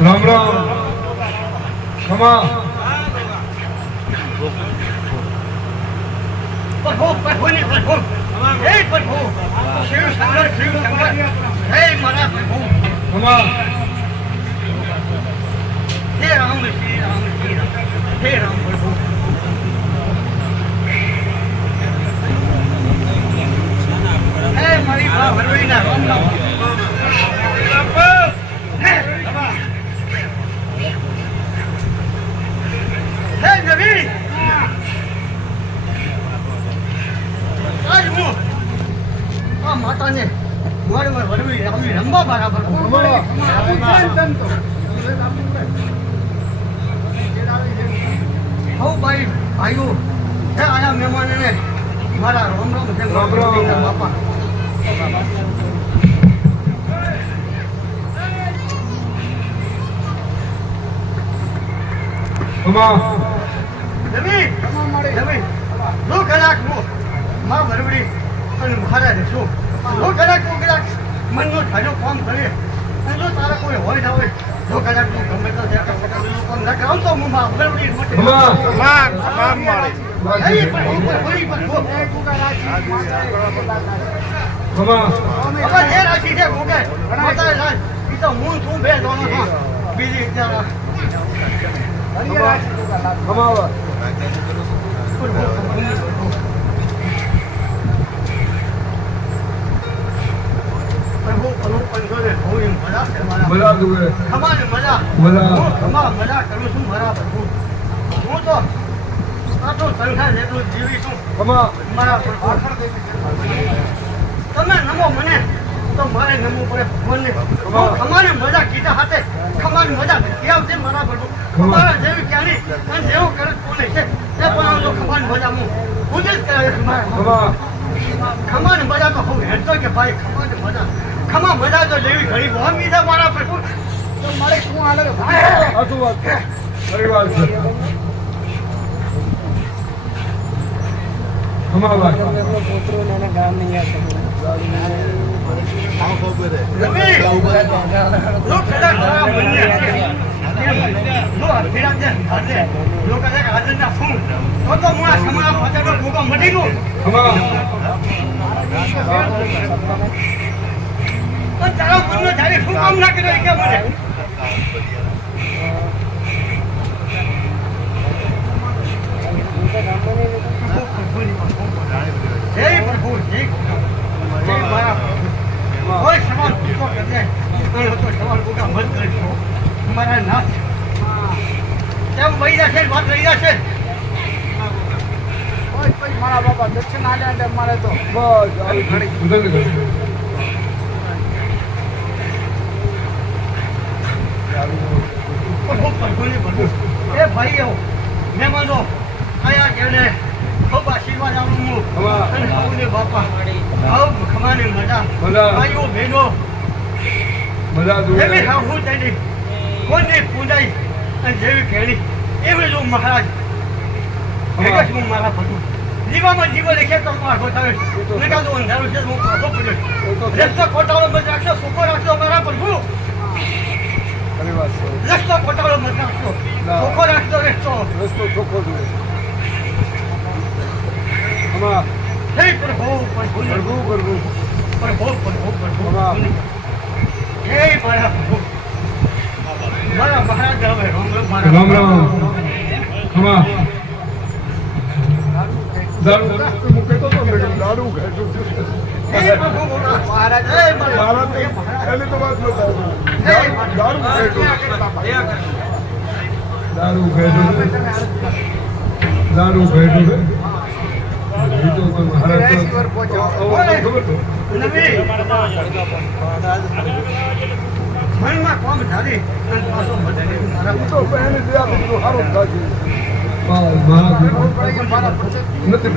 રામ રામ ક્ષમા પ્રભુ પ્રભુની પ્રભુ હે પ્રભુ શિવ શંકર હે મારા પ્રભુ ક્ષમા હે રામ શ્રી રામ શ્રી રામ હે રામ પ્રભુ હે મારી બા ભરવીના રામ રામ હે નવી આજ હું આ માતાને મારી વરવી રામની રંબા બરાબર હઉ ભાઈ ભાઈઓ હે આયા મહેમાનને મારા રામ રામ છે રામ રામ. બાપા ક્ષમા નવી નવી નો કલાક નો માં વરવડી અને મહારાજ શું નો કલાક મનનો ધાજો કામ કરે અને જો તારા કોઈ હોય ના હોય નો કલાક નું ગમે તો કામ ના કરાવ તો હું માં વરવડી માટે ક્ષમા હે પણ બોલી પણ ક્ષમા હવે જે રાશિ છે ભોગે માતા રાજ ઈ તો હું છું બે દોનો છું બીજી ક્ષમા પ્રભુ પ્રભુ પંચોને હોઈ મજા છે મારા મજા દુએ ખમાને મજા મજા. હું ખમા મજા કરું છું મારા પ્રભુ હું તો આટલો સંસાર જેટલું જીવી છું ક્ષમા મારા પ્રભુ તમે નમો મને તો મારે નમવું પડે ભગવાનને હું ખમાને મજા કીધા હાથે ખમાને મજા નથી આવતી મારા પ્રભુ ખમારા જેવી ક્યાંની અને જેવું કરે કોને છે એ પણ આવજો ખમાને મજા હું જ કરાવે ખમારા ક્ષમા ખમાને મજા તો હું હેડતો કે ભાઈ ખમાને મજા ખમા મજા તો જેવી ઘણી ભોમી છે મારા પ્રભુ તો મારે શું હાલે સાચું વાત છે ખરી વાત છે ક્ષમા ભાઈ મારા બાપા દક્ષિણ આલ્યા મારે તો બસ આવી ઘડી ઉધર કરી એ ભાઈઓ મહેમાનો આયા કેને ખૂબ આશીર્વાદ આપું હું અને આવું બાપા આવ ખમાને મજા મજા. ભાઈઓ બહેનો મજા દુએ જેવી હું તેની કોની પૂજાઈ અને જેવી કેણી એવી જો મહારાજ ભેગા હું મારા બધું જીવામાં જીવો લેખે તો મારો બતાવે નકા તો અંધારું છે હું પાછો પડ્યો રસ્તો કોટાળો મત રાખશો સુકો રાખશો મારા પ્રભુ ખરી વાત છે રસ્તો કોટાળો મત રાખશો સુકો રાખશો રસ્તો રસ્તો ચોખ્ખો જોઈએ ક્ષમા હે પ્રભુ પ્રભુ પ્રભુ પ્રભુ પ્રભુ હે મારા પ્રભુ મારા મહારાજ હવે રામ રામ ક્ષમા દારૂ મૂકે તો દારૂ હે પ્રભુ મહારાજ હે મહારાજ એની તો વાત ન દારૂ દારૂ ભેટું તો મહારાજ મનમાં કોમ ધારી અને પાછો બધાને મારા તો પહેલી દયા તો સારું થાય મહારાજ નથી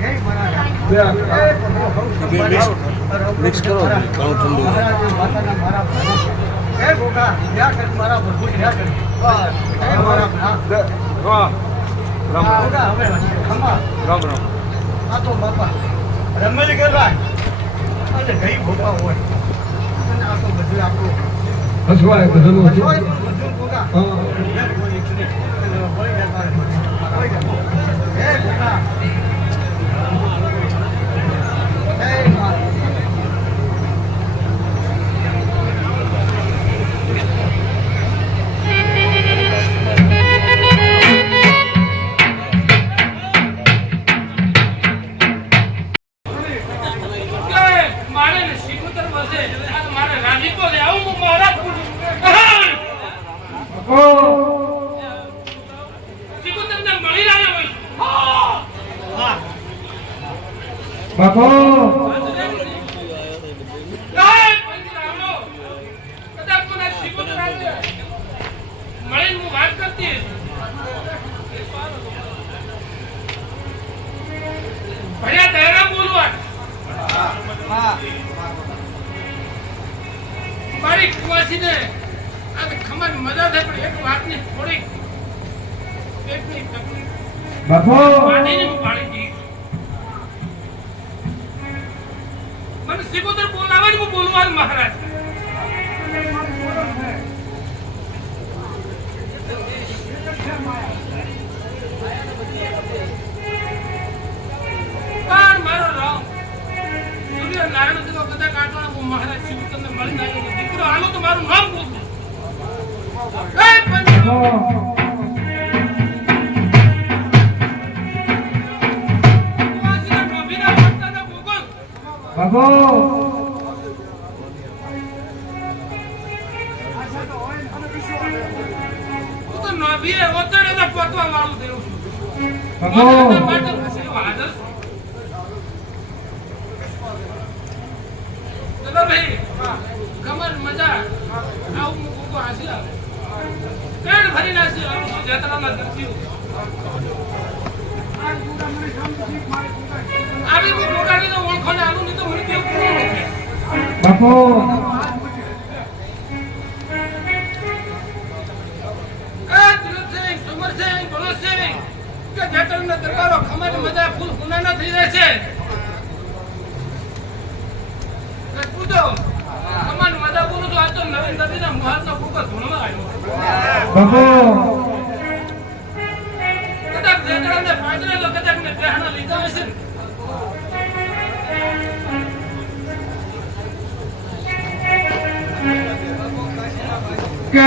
હે મહારાજ દયા મિક્સ કરો ઘણું ઠંડુ માતાના મારા પ્રભુ હે ગોગા દયા કરી મારા પ્રભુ દયા કરી હે મારા રામ રામ ગોગા હવે ખમા રામ રામ આ તો બાપા રમેલી કરવા અને ગઈ ભોપા હોય અને આ તો બધું આપણું હસવાય બધાનું હતું. હસવાય પણ બધું ગોગા. હા. હે બોલી કુને. બોલી જતા રહે. બોલી જતા. હે ગોગા. હે મા. બાપો મારી કુવાસીને આ ખમણ મજા થાય પણ એક વાતની થોડીક પેટની તકલીફ બાપો પાણીની હું પાણી પીશ. મને સિકોતર બોલાવે ને હું બોલવાનું મહારાજ. પણ મારો રામ સૂર્યનારાયણ દેવો કદાચ આટલા હું મહારાજ સિકોતરને મળી જાય દીકરો આનો તો મારું નામ બોલતો. એ પંચ બાપો હું તો નભીએ ઓતરે તો પતવા વાળું દેવું છું. બાપો માટે પછી હાજર છું. ચલો ભાઈ કમર મજા આવું હું કોકો હાસી આવે પેટ ભરી નાસી આવું તો જતરામાં દર્દીઓ આવી હું મોટાડીને ઓળખો ને આનું નહીં તો મને કેવું કોણ ઓળખે. બાપો તિલકસિંહ, સુમરસિંહ, ભોળોસિંહ કે જેતરના દરબારો ખમર મજા ફૂલ ગુનાના થઈ રહેશે. પૂજો ખમર મજા બોલું તો આ તો નવીન નદીના મુહાલનો ભૂકો ધૂણવા આવ્યો. બાપો કદાચ જેતરાને પાદરે તો કદાચ ને પહેણા લીધા હશે ને. કે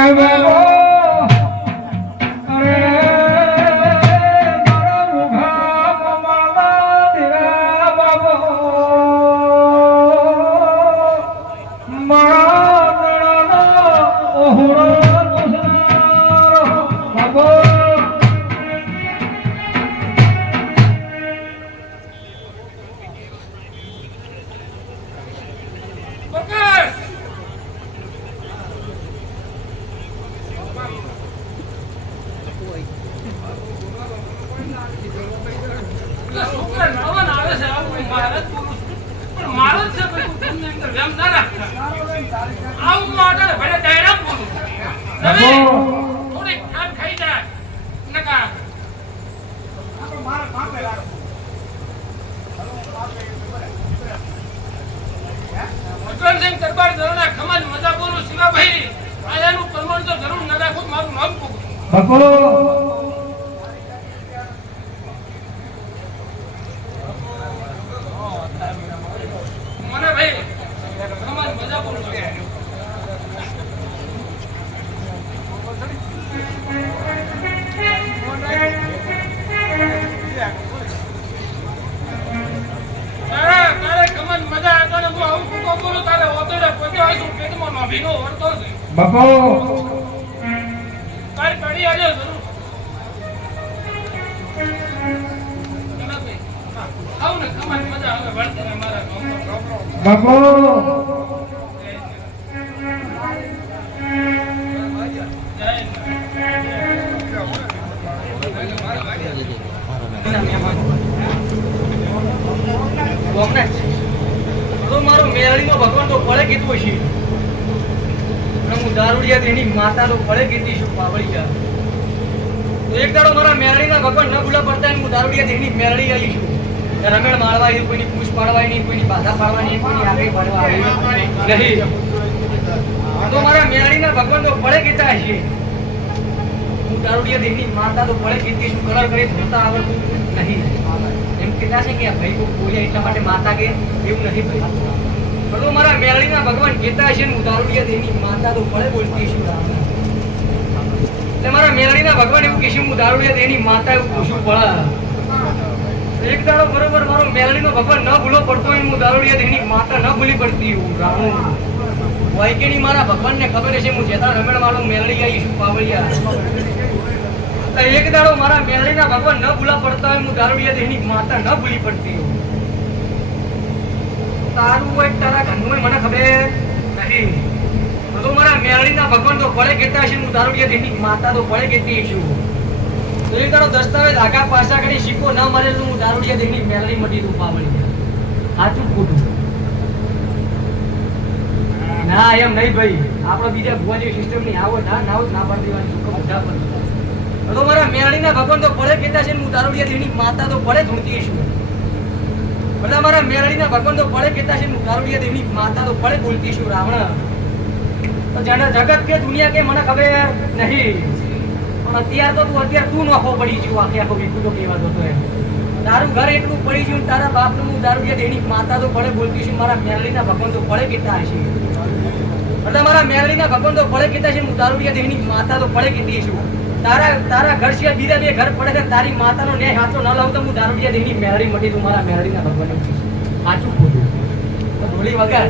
બાપો પ્રકાશ પેલા છોકરા નવા આવે છે આવું હું મહારાજ બોલું છું પણ મારો જ છે ભાઈ તું તેમની અંદર વેમ ના રાખતા આવું હું આગળ ભલે ડાયરેક્ટ બોલું રવિ થોડીક ખાટ ખાઈ જાય નકા વિક્રમસિંહ દરબાર જરોના ખમન મજા બોલું શિવાભાઈ આયાનું પ્રમાણ તો જરૂર ન રાખું મારું નામ કહું બાપો મને ભાઈ ખમન મજા બોલું તારે ખમન મજા આગળ હું આવું કુકો બોલું તારે ઓતડે પોતે આવીશું પેટમાં નાભીનો વળતો છે બાપો તારી કડી આજે જરૂર આવું ને ખમન મજા હવે વળતે મારા બાપો મારો મેળીનો ભગવાન તો ફળે કીધું છે અને હું દારૂડિયા એની માતા તો ફળે કીધી છું પાવળી જા તો એક દાડો મારા મેળીના ભગવાન ન ભૂલા પડતા હું દારૂડિયા એની મેળડી આવી છું રમેણ મારવા આવી કોઈની પૂછ પાડવા નહીં કોઈની બાધા પાડવા નહીં કોઈની આગળ પાડવા આવી નહીં તો મારા મેળડીના ભગવાન તો પડે કેતા હશે. હું દારૂડિયા દેહની માતા તો પડે કેતી છું, કલર કરી ધોતા આવડતું નહીં. એમ કહેતા છે કે આ ભાઈ કોઈ બોલ્યા એટલા માટે માતા કે એવું નથી ભાઈ. તો મારા મેળડીના ભગવાન કહેતા હશે હું દારૂડિયા દેહની માતા તો પડે બોલતી છું. એટલે મારા મેળડીના ભગવાન એવું કહેશું હું દારૂડિયા દેહની માતા એવું પૂછું પડે. એક દાડો બરોબર મારો મેળડીનો ભગવાન ન ભૂલો પડતો હોય, હું દારૂડિયા દેહની માતા ન ભૂલી પડતી હું રાણું. વાયકેની મારા ભગવાનને ખબર છે હું જેતા રમેણ મારો મેળડી આવી છું પાવળિયા. એક દાડો મારા મેળડીના ભગવાન ન ભૂલા પડતા હોય, હું દારૂડિયા દેહની માતા ન ભૂલી પડતી હું. તારું હોય તારા ઘરનું મને ખબર નહીં. તો મારા મેળડીના ભગવાન તો પડે કેતા છે, હું દારૂડિયા દેહની માતા તો પડે કેતી છું. તો એક દાડો દસ્તાવેજ આગા પાછા કરી સિક્કો ન મળેલું હું દારૂડિયા દેહની મેળડી મટી દઉં પાવળિયા. સાચું ખોટું? ના એમ નહીં ભાઈ, આપણે બીજા ભુવા જેવી સિસ્ટમ ની આવો ના ના ના પાડી દેવાની મોઢા પર. તો મારા મેળડીના ભગવાન તો પડે કેતા છે, હું દારૂડિયા દેહની માતા તો પડે ધૂણતી છું. બધા મારા મેળડીના ભગવાન તો પડે કેતા છે, હું દારૂડિયા દેહની માતા તો પડે બોલતી છું રાવણ. તો જાણે જગત કે દુનિયા કે મને ખબર નહીં, પણ અત્યારે તું નોખો પડી ગયું. આખો વિકુ તો કેવા હતો એમ તારું ઘર એટલું પડી ગયું, તારા બાપનું હું દારૂડિયા દેહની માતા તો પડે બોલતી છું. મારા મેળડીના ભગવાન તો પડે કેતા હશે. એટલે મારા મેળડીના ભગવાન તો પડે કેતા છે, હું દારૂડિયા દેહની માતા તો પડે કેતી છું. તારા ઘર સિવાય બીજા બે ઘર પડે છે, તારી માતાનો ન્યાય હાથો ન લાવું તો હું દારૂડિયા દેહની મેળડી મટી તું. મારા મેળડીના ભગવાન સાચું ખોટું? ઢોલી વગર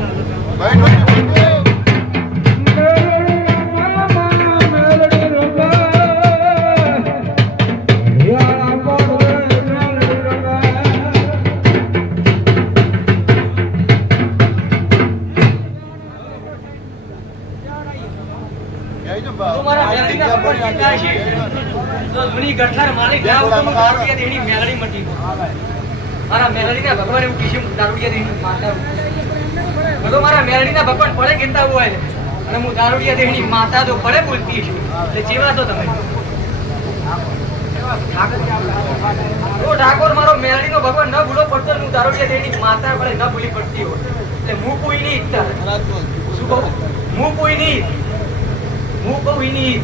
મારા મેલડીના ભગવાન એવું કીધું દારૂડિયા દેહની માતા. બધો મારા મેલડીના ભગવાન પડે કહેતા હોય અને હું દારૂડિયા દેહની માતા તો પડે બોલતી છું. એટલે જેવા છો તમે ઠાકોર મારો મેલડીનો ભગવાન ન ભૂલો પડતો, હું દારૂડિયા દેહની માતા પડે ન ભૂલી પડતી હોય. એટલે હું કોઈ નહીં ઈચ્છતા. શું કહું? હું કોઈ નહીં, હું કોઈ નહીં,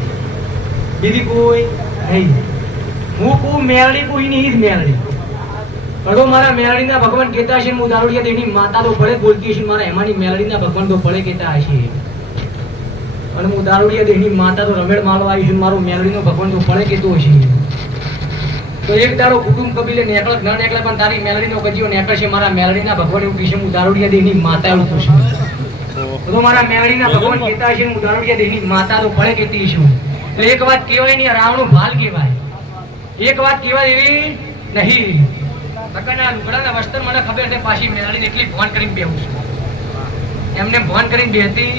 બીજી કોઈ નહીં. હું કોઈ મેલડી કોઈ નહીં મેલડી. ભલો મારા મેલડીના ભગવાન કહેતા હશે, હું દારૂડિયા દેહની માતા તો પડે બોલતી હશે. મારા એમાંની મેલડીના ભગવાન તો પડે કહેતા હશે. અને હું દારૂડિયા દેહની માતા તો રમેડ મારવા આવી છું. મારો મેલડીનો ભગવાન તો પડે કહેતો હશે. તો એક દાડો કુટુંબ કબીલે નેકળક ન નેકળે પણ તારી મેલડીનો ગજીઓ નેકળશે. મારા મેલડીના ભગવાન એવું કહેશે, હું દારૂડિયા દેહની માતા એવું કહું છું. તો મારા મેલડીના ભગવાન કહેતા હશે, હું દારૂડિયા દેહની માતા તો પડે કહેતી છું. તો એક વાત કહેવાય નહીં, રાવણું ભાલ કહેવાય. એક વાત કહેવાય એવી નહીં. બકાના લુગડાના વસ્ત્ર મને ખબર છે, પાછી મેળડીને એટલી ભોન કરીને બેહું છું. એમને ભોન કરીને બેહતી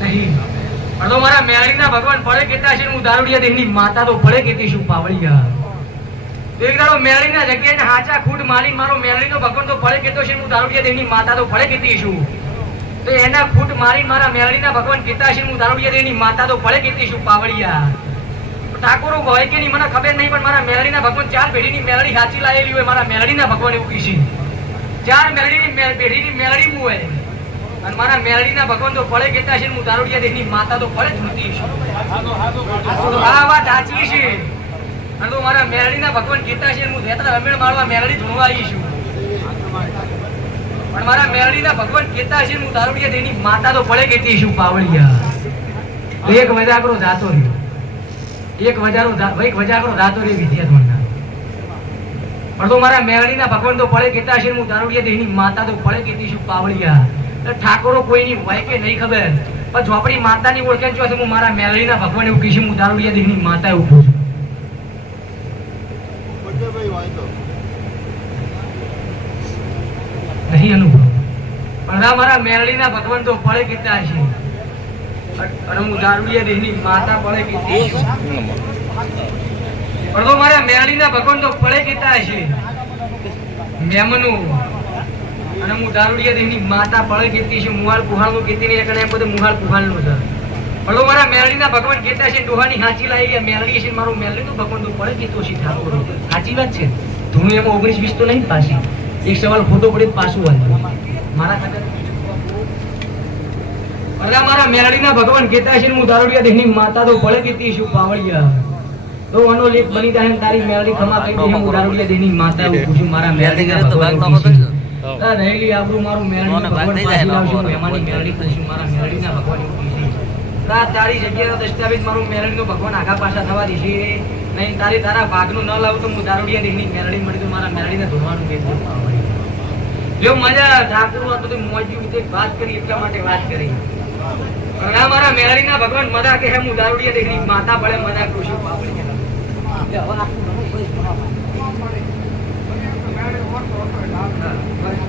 નહીં. પણ તો મારા મેળડીના ભગવાન પડે કહેતા છે, હું દારૂડિયા દેહની માતા તો પડે કહેતી છું પાવળિયા. તો એક દાડો મેળડીના જગ્યાએ હાચા ખૂટ મારી મારો મેળડીનો ભગવાન તો પડે કહેતો છે, હું દારૂડિયા દેહની માતા તો પડે કહેતી છું. તો એના ખૂટ મારી મારા મેળડીના ભગવાન કહેતા છે, હું દારૂડિયા દેહની માતા તો પડે કહેતી છું પાવળિયા. ઠાકોરો હોય કે નહીં મને ખબર નહીં, પણ મારા મેલડીના ભગવાન 4 પેઢીની મેલડી સાચી લાયેલી હોય. મારા મેલડીના ભગવાન એવું કીધી 4 પેઢીની મેલડી હોય. અને મારા મેલડીના ભગવાન તો પડે કહેતા છે, હું દારૂડિયા દેહની માતા તો પડે ધૂણતી છું. આ વાત સાચી છે. અને તો મારા મેલડીના ભગવાન કહેતા છે, હું જેતા રમેણ મારવા મેલડી ધૂણવા આવી છું. પણ મારા મેલડીના ભગવાન કહેતા છે, હું દારૂડિયા દેહની માતા તો પડે કહેતી છું પાવળિયા. એક વજાગરો જાતો રહ્યો, એક વજાગરો રાતો રે વિદ્યાર્થીઓના. પણ તો મારા મેળડીના ભગવાન તો પડે કહેતા છે, હું દારૂડિયા દેહની માતા તો પડે કહેતી છું પાવળિયા. ઠાકોરો કોઈની હોય કે નહીં ખબર, પણ ઝોપડી માતાની ઓળખાણ જો હું મારા મેળડીના ભગવાન એવું કહીશું, હું દારૂડિયા દેહની માતા એવું કહું છું. નહીં અનુભવ, પણ મારા મેળડીના ભગવાન તો પડે કહેતા છે, અને હું દારૂડિયા દેહની માતા પડે કહેતી છું. પણ તો મારા મેળડીના ભગવાન તો પડે કહેતા છે મેમનું, અને હું દારૂડિયા દેહની માતા પડે કહેતી છું. મુહાળ પુહાળનું કહેતી નહીં, એટલે એમ બધું મુહાળ પુહાળનું છે. પણ તો મારા મેળડીના ભગવાન કહેતા છે, ડોહાની હાચી લાવી ગયા મેળડી છે. મારું મેળડીનું ભગવાન તો પડે કહેતો છે ઠાકોર. સાચી વાત છે. ધૂણું એમાં 19-20 તો નહીં પાછી. એક સવાલ ખોટો પડે પાછું વાંધો મારા ખાતે. અલા મારા મેલડીના ભગવાન કહેતા છે હું દારૂડિયા દેહની માતા તો ભલે કીધી છું પાવળિયા તો અનો લેખ બની જાય તારી મેલડી ખમા કહી દે હું દારૂડિયા દેહની માતા હું પૂછું મારા મેલડીના ભગવાન આ રહેલી આબરૂ મારું મેલડીના ભગવાન પાછી લાવશું મહેમાની મેલડી થઈશું મારા મેલડીના ભગવાન તા તારી જગ્યાએ દસ્તાવેજ મારું મેલડીનો ભગવાન આગા પાછા થવા દેશે નહીં તારા ભાગનું ન લાવું તો હું દારૂડિયા દેહની મેલડી મળી તો મારા મેલડીને ધોવાનું કહેજો જો મજા ઠાકર હતો તો મોજી રીતે વાત કરી એટલા માટે વાત કરી પણ મારા મેલડીના ભગવાન મજા કે હું દારૂડિયા દેખની માતા પડે મજા કૃષિ પાવડી કે હવે આખું